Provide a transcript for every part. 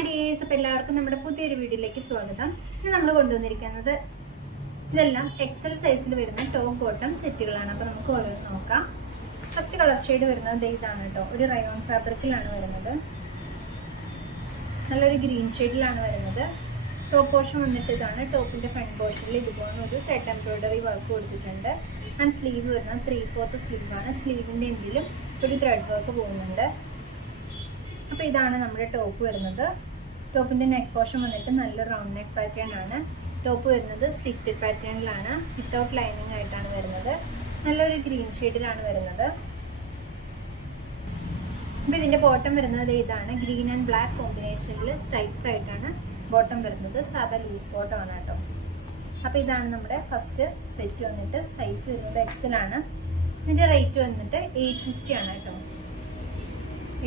Hi dears, അപ്പോൾ എല്ലാവർക്കും നമ്മുടെ പുതിയൊരു വീഡിയോയിലേക്ക് സ്വാഗതം. ഇന്ന് നമ്മൾ കൊണ്ടുവന്നിരിക്കുന്നത് ഇതെല്ലാം എക്സൽ സൈസിൽ വരുന്ന ടോപ്പ് ബോട്ടം സെറ്റുകളാണ്. അപ്പോൾ നമുക്ക് ഓരോന്ന് നോക്കാം. ഫസ്റ്റ് കളർ ഷെയ്ഡ് വരുന്നത് ഇതാണ് കേട്ടോ. ഒരു റയോൺ ഫാബ്രിക്കിലാണ് വരുന്നത്. നല്ലൊരു ഗ്രീൻ ഷെയ്ഡിലാണ് വരുന്നത്. ടോപ്പ് പോർഷൻ വന്നിട്ട് ഇതാണ്. ടോപ്പിൻ്റെ ഫ്രണ്ട് പോർഷനിൽ ഇതുപോലെ ഒരു ത്രെഡ് എംബ്രോയിഡറി വർക്ക് കൊടുത്തിട്ടുണ്ട്. ആൻഡ് സ്ലീവ് വരുന്നത് 3/4 സ്ലീവാണ്. സ്ലീവിൻ്റെ എൻഡിലും ഒരു ത്രെഡ് വർക്ക് പോകുന്നുണ്ട്. അപ്പോൾ ഇതാണ് നമ്മുടെ ടോപ്പ് വരുന്നത്. ടോപ്പിൻ്റെ നെക്ക് പോർഷൻ വന്നിട്ട് നല്ല റൗണ്ട് നെക്ക് പാറ്റേൺ ആണ്. ടോപ്പ് വരുന്നത് സ്ലിറ്റഡ് പാറ്റേണിലാണ്, വിത്തൗട്ട് ലൈനിങ് ആയിട്ടാണ് വരുന്നത്. നല്ലൊരു ഗ്രീൻ ഷെയ്ഡിലാണ് വരുന്നത്. അപ്പോൾ ഇതിൻ്റെ ബോട്ടം വരുന്നത് ഇതാണ്. ഗ്രീൻ ആൻഡ് ബ്ലാക്ക് കോമ്പിനേഷനിൽ സ്ട്രൈപ്സ് ആയിട്ടാണ് ബോട്ടം വരുന്നത്. സാധാ ലൂസ് ബോട്ടം ആണ് കേട്ടോ. അപ്പോൾ ഇതാണ് നമ്മുടെ ഫസ്റ്റ് സെറ്റ് വന്നിട്ട്. സൈസ് വരുന്നത് എക്സൽ ആണ്. ഇതിൻ്റെ റേറ്റ് വന്നിട്ട് 850 ആണ് കേട്ടോ.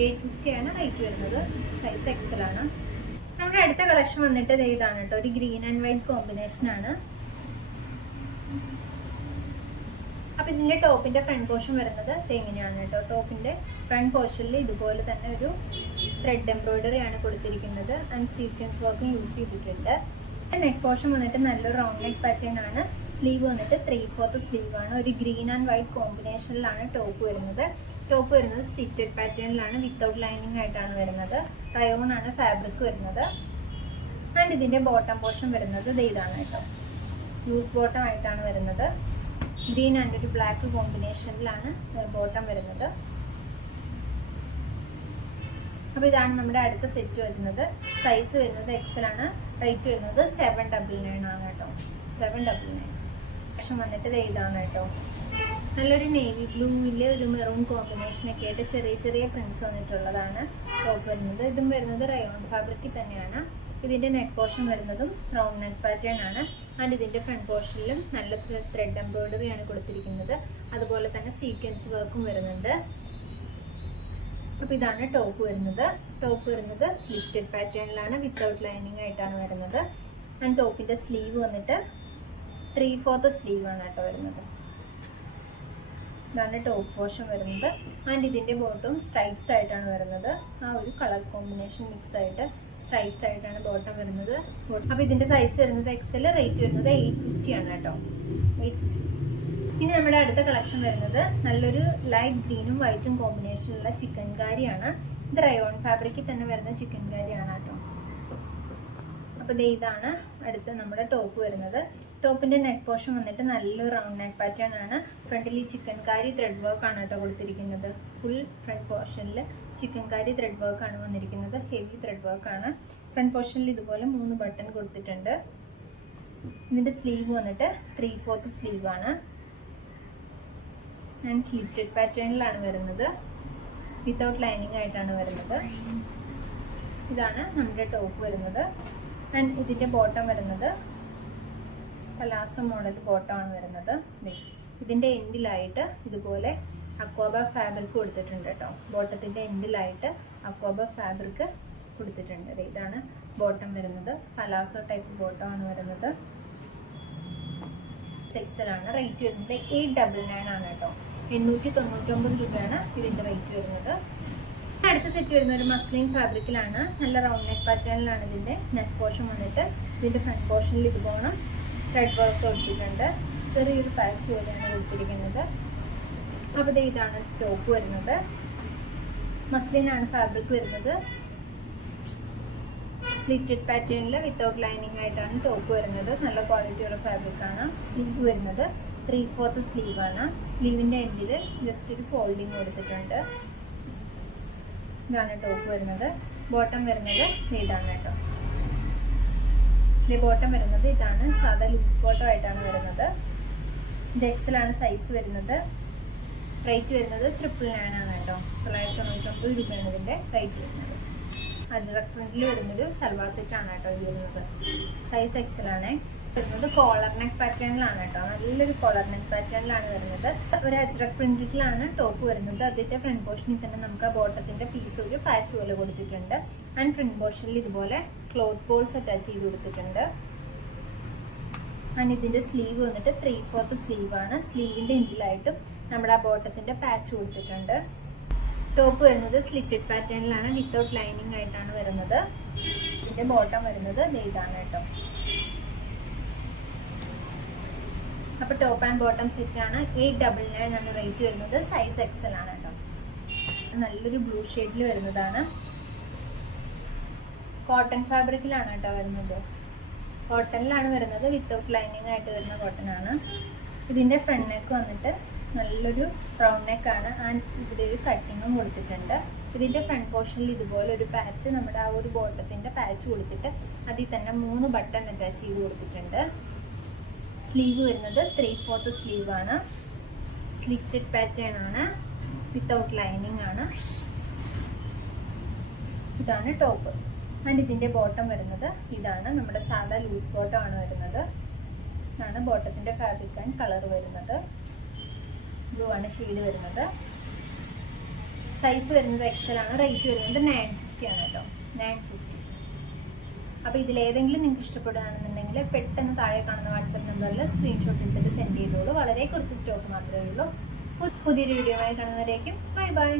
850 ആണ് റേറ്റ് വരുന്നത്. സൈസ് എക്സൽ ആണ്. നമ്മുടെ അടുത്ത കളക്ഷൻ വന്നിട്ട് ഇതാണ് കേട്ടോ. ഒരു ഗ്രീൻ ആൻഡ് വൈറ്റ് കോമ്പിനേഷൻ ആണ്. അപ്പൊ ഇതിന്റെ ടോപ്പിന്റെ ഫ്രണ്ട് പോർഷൻ വരുന്നത് എങ്ങനെയാണ് കേട്ടോ. ടോപ്പിന്റെ ഫ്രണ്ട് പോർഷനിൽ ഇതുപോലെ തന്നെ ഒരു ത്രെഡ് എംബ്രോയിഡറി ആണ് കൊടുത്തിരിക്കുന്നത്. ആൻഡ് സീക്വൻസ് വർക്ക് യൂസ് ചെയ്തിട്ടുണ്ട്. നെക്ക് പോർഷൻ വന്നിട്ട് നല്ലൊരു റൗണ്ട് നെക്ക് പാറ്റേൺ ആണ്. സ്ലീവ് വന്നിട്ട് 3/4 സ്ലീവ് ആണ്. ഒരു ഗ്രീൻ ആൻഡ് വൈറ്റ് കോമ്പിനേഷനിലാണ് ടോപ്പ് വരുന്നത്. ടോപ്പ് വരുന്നത് സ്റ്റിറ്റഡ് പാറ്റേണിലാണ്, വിത്തൗട്ട് ലൈനിങ് ആയിട്ടാണ് വരുന്നത്. റയോൺ ആണ് ഫാബ്രിക് വരുന്നത്. ആൻഡ് ഇതിന്റെ ബോട്ടം പോർഷൻ വരുന്നത് ഇതാണ് കേട്ടോ. ലൂസ് ബോട്ടം ആയിട്ടാണ് വരുന്നത്. ഗ്രീൻ ആൻഡ് ഒരു ബ്ലാക്ക് കോമ്പിനേഷനിലാണ് ബോട്ടം വരുന്നത്. അപ്പോൾ ഇതാണ് നമ്മുടെ അടുത്ത സെറ്റ് വരുന്നത്. സൈസ് വരുന്നത് എക്സൽ ആണ്. റേറ്റ് വരുന്നത് 799 ആണ് കേട്ടോ. 799. പക്ഷെ വന്നിട്ട് ഇതാണ് കേട്ടോ. നല്ലൊരു നേവി ബ്ലൂവില് ഒരു മെറൂൺ കോമ്പിനേഷനൊക്കെ ആയിട്ട് ചെറിയ ചെറിയ പ്രിന്റ്സ് വന്നിട്ടുള്ളതാണ് ടോപ്പ് വരുന്നത്. ഇതും വരുന്നത് റയോൺ ഫാബ്രിക്കിൽ തന്നെയാണ്. ഇതിൻ്റെ നെക്ക് പോർഷൻ വരുന്നതും റൗണ്ട് നെക്ക് പാറ്റേൺ ആണ്. ആൻഡ് ഇതിൻ്റെ ഫ്രണ്ട് പോർഷനിലും നല്ല ത്രെഡ് എംബ്രോയിഡറി ആണ് കൊടുത്തിരിക്കുന്നത്. അതുപോലെ തന്നെ സീക്വൻസ് വർക്കും വരുന്നുണ്ട്. അപ്പോൾ ഇതാണ് ടോപ്പ് വരുന്നത്. ടോപ്പ് വരുന്നത് സ്ലിറ്റഡ് പാറ്റേണിലാണ്, വിത്തൗട്ട് ലൈനിങ് ആയിട്ടാണ് വരുന്നത്. ആൻഡ് ടോപ്പിൻ്റെ സ്ലീവ് വന്നിട്ട് 3/4 സ്ലീവ് ആണ് കേട്ടോ വരുന്നത്. ഇതാണ് ടോപ്പ് പോർഷൻ വരുന്നത്. ആൻഡ് ഇതിൻ്റെ ബോട്ടം സ്ട്രൈപ്സ് ആയിട്ടാണ് വരുന്നത്. ആ ഒരു കളർ കോമ്പിനേഷൻ മിക്സ് ആയിട്ട് സ്ട്രൈപ്സ് ആയിട്ടാണ് ബോട്ടം വരുന്നത്. അപ്പോൾ ഇതിൻ്റെ സൈസ് വരുന്നത് എക്സൽ. റേറ്റ് വരുന്നത് 850 ആണ് കേട്ടോ. 850. ഇനി നമ്മുടെ അടുത്ത കളക്ഷൻ വരുന്നത് നല്ലൊരു ലൈറ്റ് ഗ്രീനും വൈറ്റും കോമ്പിനേഷനുള്ള ചിക്കൻ കാരിയാണ്. ഇത് റയോൺ ഫാബ്രിക്കിൽ തന്നെ വരുന്ന ചിക്കൻ കാരിയാണ് കേട്ടോ. അപ്പോൾ ഇതാണ് അടുത്ത നമ്മുടെ ടോപ്പ് വരുന്നത്. ടോപ്പിന്റെ നെക്ക് പോർഷൻ വന്നിട്ട് നല്ലൊരു റൗണ്ട് നെക്ക് പാറ്റേൺ ആണ്. ഫ്രണ്ടിൽ ഈ ചിക്കൻ കാരി ത്രെഡ് വർക്ക് ആണ് കേട്ടോ കൊടുത്തിരിക്കുന്നത്. ഫുൾ ഫ്രണ്ട് പോർഷനിൽ ചിക്കൻ കാരി ത്രെഡ് വർക്ക് ആണ് വന്നിരിക്കുന്നത്. ഹെവി ത്രെഡ് വർക്ക് ആണ്. ഫ്രണ്ട് പോർഷനിൽ ഇതുപോലെ 3 ബട്ടൺ കൊടുത്തിട്ടുണ്ട്. ഇതിന്റെ സ്ലീവ് വന്നിട്ട് 3/4 സ്ലീവ് ആണ്. ആൻഡ് സ്ലിറ്റഡ് പാറ്റേണിലാണ് വരുന്നത്. വിത്തൗട്ട് ലൈനിങ് ആയിട്ടാണ് വരുന്നത്. ഇതാണ് നമ്മുടെ ടോപ്പ് വരുന്നത്. ആൻഡ് ഇതിൻ്റെ ബോട്ടം വരുന്നത് പലാസോ മോഡൽ ബോട്ടമാണ് വരുന്നത്. ഇതിൻ്റെ എൻഡിലായിട്ട് ഇതുപോലെ അക്വാബ ഫാബ്രിക് കൊടുത്തിട്ടുണ്ട് കേട്ടോ. ബോട്ടത്തിൻ്റെ എൻഡിലായിട്ട് അക്വാബ ഫാബ്രിക് കൊടുത്തിട്ടുണ്ട്. ഇതാണ് ബോട്ടം വരുന്നത്. പലാസോ ടൈപ്പ് ബോട്ടമാണ് വരുന്നത്. എക്സലാണ്. റേറ്റ് വരുന്നത് 899 ആണ് കേട്ടോ. 899 രൂപയാണ് ഇതിൻ്റെ റേറ്റ് വരുന്നത്. അടുത്ത സെറ്റ് വരുന്ന ഒരു മസ്ലിൻ ഫാബ്രിക്കിലാണ്. നല്ല റൗണ്ട് നെക്ക് പാറ്റേണിലാണ് ഇതിൻ്റെ നെക്ക് പോർഷൻ വന്നിട്ട്. ഇതിൻ്റെ ഫ്രണ്ട് പോർഷനിൽ ഇതുപോലെ ത്രെഡ് വർക്ക് കൊടുത്തിട്ടുണ്ട്. ചെറിയൊരു പാച്ച് പോലെയാണ് കൊടുത്തിരിക്കുന്നത്. അപ്പോൾ ഇതാണ് ടോപ്പ് വരുന്നത്. മസ്ലിനാണ് ഫാബ്രിക് വരുന്നത്. സ്ലിറ്റഡ് പാറ്റേണിൽ വിത്തൗട്ട് ലൈനിങ് ആയിട്ടാണ് ടോപ്പ് വരുന്നത്. നല്ല ക്വാളിറ്റിയുള്ള ഫാബ്രിക്കാണ്. സ്ലീവ് വരുന്നത് 3/4 സ്ലീവാണ്. സ്ലീവിൻ്റെ എൻഡിൽ ജസ്റ്റ് ഒരു ഫോൾഡിങ് കൊടുത്തിട്ടുണ്ട്. ഇതാണ് ടോപ്പ് വരുന്നത്. ബോട്ടം വരുന്നത് ഇതാണ് കേട്ടോ. ഇത് ബോട്ടം വരുന്നത് ഇതാണ്. സാധാ ലൂസ് ബോട്ടം ആയിട്ടാണ് വരുന്നത്. ഇത് എക്സലാണ് സൈസ് വരുന്നത്. റേറ്റ് വരുന്നത് 999 ആണ് കേട്ടോ. 999 രൂപയാണ് ഇതിൻ്റെ റേറ്റ് വരുന്നത്. അജ്രക് പ്രിന്റിൽ വരുന്നൊരു സൽവാർ സെറ്റ് ആണ് കേട്ടോ ഇത് വരുന്നത്. സൈസ് എക്സലാണ്. വരുന്നത് കോളർ നെക്ക് പാറ്റേണിലാണ് കേട്ടോ. നല്ലൊരു കോളർ നെക്ക് പാറ്റേണിലാണ് വരുന്നത്. ഒരു അജ്രക് പ്രിന്റിലാണ് ടോപ്പ് വരുന്നത്. അതിന്റെ ഫ്രണ്ട് പോർഷനിൽ തന്നെ നമുക്ക് ആ ബോട്ടത്തിന്റെ പീസ് ഒരു പാച്ച് പോലെ കൊടുത്തിട്ടുണ്ട്. ആൻഡ് ഫ്രണ്ട് പോർഷനിൽ ഇതുപോലെ ക്ലോത്ത് ബോൾസ് അറ്റാച്ച് ചെയ്ത് കൊടുത്തിട്ടുണ്ട്. ആൻഡ് ഇതിന്റെ സ്ലീവ് വന്നിട്ട് 3/4 സ്ലീവ് ആണ്. സ്ലീവിന്റെ എൻഡിലായിട്ടും നമ്മുടെ ആ ബോട്ടത്തിന്റെ പാച്ച് കൊടുത്തിട്ടുണ്ട്. ടോപ്പ് വരുന്നത് സ്ലിറ്റഡ് പാറ്റേണിലാണ്, വിത്തൗട്ട് ലൈനിങ് ആയിട്ടാണ് വരുന്നത്. ഇതിന്റെ ബോട്ടം വരുന്നത് ഇതാണ് കേട്ടോ. അപ്പോൾ ടോപ്പ് ആൻഡ് ബോട്ടം സെറ്റ് ആണ്. 899 ആണ് റേറ്റ് വരുന്നത്. സൈസ് എക്സൽ ആണ് കേട്ടോ. നല്ലൊരു ബ്ലൂ ഷെയ്ഡിൽ വരുന്നതാണ്. കോട്ടൺ ഫാബ്രിക്കിലാണ് കേട്ടോ വരുന്നത്. കോട്ടണിലാണ് വരുന്നത്, വിത്തൗട്ട് ലൈനിങ് ആയിട്ട് വരുന്ന കോട്ടൺ ആണ്. ഇതിന്റെ ഫ്രണ്ട് നെക്ക് വന്നിട്ട് നല്ലൊരു റൗണ്ട് നെക്കാണ്. ആൻഡ് ഇവിടെ ഒരു കട്ടിങ്ങും കൊടുത്തിട്ടുണ്ട്. ഇതിന്റെ ഫ്രണ്ട് പോർഷനിൽ ഇതുപോലെ ഒരു പാച്ച്, നമ്മുടെ ആ ഒരു ബോട്ടത്തിന്റെ പാച്ച് കൊടുത്തിട്ട് അതിൽ തന്നെ 3 ബട്ടൺ അറ്റാച്ച് ചെയ്ത് കൊടുത്തിട്ടുണ്ട്. സ്ലീവ് വരുന്നത് 3/4 സ്ലീവ് ആണ്. സ്ലിറ്റഡ് പാറ്റേൺ ആണ്, വിത്തൗട്ട് ലൈനിങ് ആണ്. ഇതാണ് ടോപ്പ്. ആൻഡ് ഇതിന്റെ ബോട്ടം വരുന്നത് ഇതാണ്. നമ്മുടെ സാധാ ലൂസ് ബോട്ടം ആണ് വരുന്നത്. ഇതാണ് ബോട്ടത്തിന്റെ ഫാബ്രിക് ആൻഡ് കളർ വരുന്നത്. ബ്ലൂ ആണ് ഷെയ്ഡ് വരുന്നത്. സൈസ് വരുന്നത് എക്സൽ ആണ്. റേറ്റ് വരുന്നത് 950 ആണ് കേട്ടോ. 950. അപ്പോൾ ഇതിലേതെങ്കിലും നിങ്ങൾക്ക് ഇഷ്ടപ്പെടുകയാണെന്നുണ്ടെങ്കിൽ പെട്ടെന്ന് താഴെ കാണുന്ന വാട്സാപ്പ് നമ്പറിൽ സ്ക്രീൻഷോട്ട് എടുത്തിട്ട് സെൻഡ് ചെയ്തോളൂ. വളരെ കുറച്ച് സ്റ്റോക്ക് മാത്രമേ ഉള്ളൂ. പുതിയൊരു വീഡിയോ ആയി കാണുന്നവരേക്കും ബൈ ബൈ.